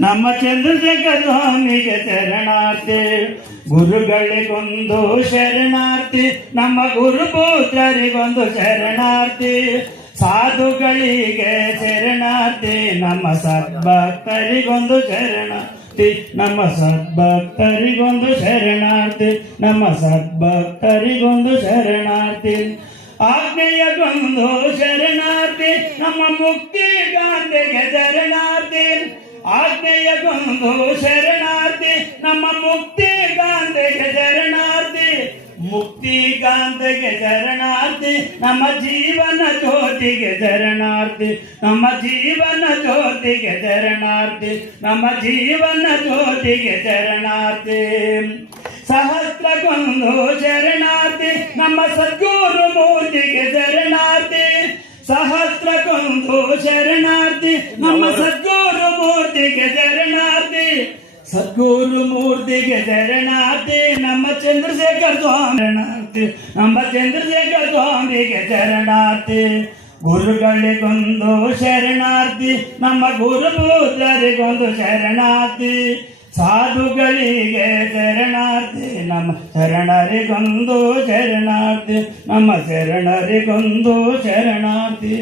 ನಮ್ಮ ಚಂದ್ರಶೇಖರ ಸ್ವಾಮಿಗೆ ಶರಣಾರ್ಥಿ. ಗುರುಗಳಿಗೊಂದು ಶರಣಾರ್ಥಿ, ನಮ್ಮ ಗುರುಪುತ್ರರಿಗೊಂದು ಶರಣಾರ್ಥಿ. ಸಾಧುಗಳಿಗೆ ಶರಣಾರ್ಥಿ, ನಮ್ಮ ಸದ್ಭಕ್ತರಿಗೊಂದು ಶರಣಾರ್ಥಿ. ನಮ್ಮ ಸದ್ಭಕ್ತರಿಗೊಂದು ಶರಣಾರ್ಥಿ, ನಮ್ಮ ಸದ್ಭಕ್ತರಿಗೊಂದು ಶರಣಾರ್ಥಿ. ಆಜ್ಞೆಯಗೊಂದು ಶರಣಾರ್ಥಿ, ನಮ್ಮ ಮುಕ್ತಿ ಗಾಂಧಿಗೆ ಶರಣಾರ್ಥಿ. ಆಜ್ಞೆಯಗೊಂದು ಶರಣಾರ್ಥಿ, ನಮ್ಮ ಮುಕ್ತಿ ಗಾಂಧಿಗೆ ಶರಣಾರ್ಥಿ. ಮುಕ್ತಿ ಗಾಂಧಿಗೆ ಶರಣಾರ್ಥಿ, ನಮ್ಮ ಜೀವನ ಜ್ಯೋತಿಗೆ ಶರಣಾರ್ಥಿ. ನಮ್ಮ ಜೀವನ ಜ್ಯೋತಿಗೆ ಶರಣಾರ್ಥಿ, ನಮ್ಮ ಜೀವನ ಜ್ಯೋತಿಗೆ ಶರಣಾರ್ಥಿ. ಸಹಸ್ರಗೊಂದು ಶರಣಾರ್ಥಿ, ನಮ್ಮ ಸದ್ಗುರು ಮೂರ್ತಿಗೆ ಶರಣಾರ್ಥಿ. ಸಹಸ್ರಗೊಂದು ಶರಣಾರ್ಥಿ, ನಮ್ಮ ಸದ್ಗುರು ಮೂರ್ತಿಗೆ ಶರಣಾರ್ಥಿ. ಸದ್ಗುರು ಮೂರ್ತಿಗೆ ಶರಣಾರ್ಥಿ, ನಮ್ಮ ಚಂದ್ರಶೇಖರ ಸ್ವಾಮಿ ಶರಣಾರ್ಥಿ. ನಮ್ಮ ಚಂದ್ರಶೇಖರ ಸ್ವಾಮಿಗೆ ಶರಣಾರ್ಥಿ. ಗುರುಗಳಿಗೊಂದು ಶರಣಾರ್ಥಿ, ನಮ್ಮ ಗುರುಪುತ್ರರಿಗೊಂದು ಶರಣಾರ್ಥಿ. ಸಾಧುಗಳಿಗೆ ಶರಣಾರ್ಥಿ, ನಮ್ಮ ಶರಣರಿಗೊಂದು ಶರಣಾರ್ಥಿ. ನಮ್ಮ ಶರಣರಿಗೊಂದು ಶರಣಾರ್ಥಿ.